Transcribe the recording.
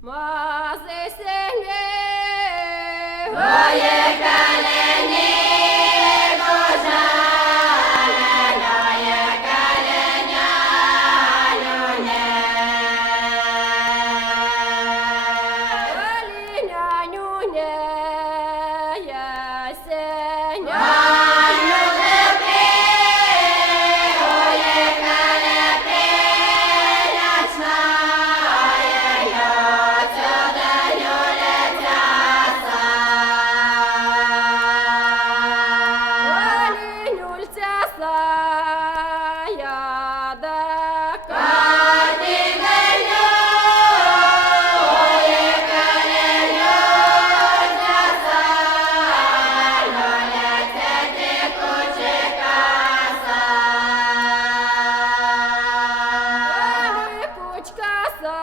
Мази сини, Ой, калені, божане, ой, каленя, люне. Каліня нюне, ясеня. Калінюльця саядака. Кучка са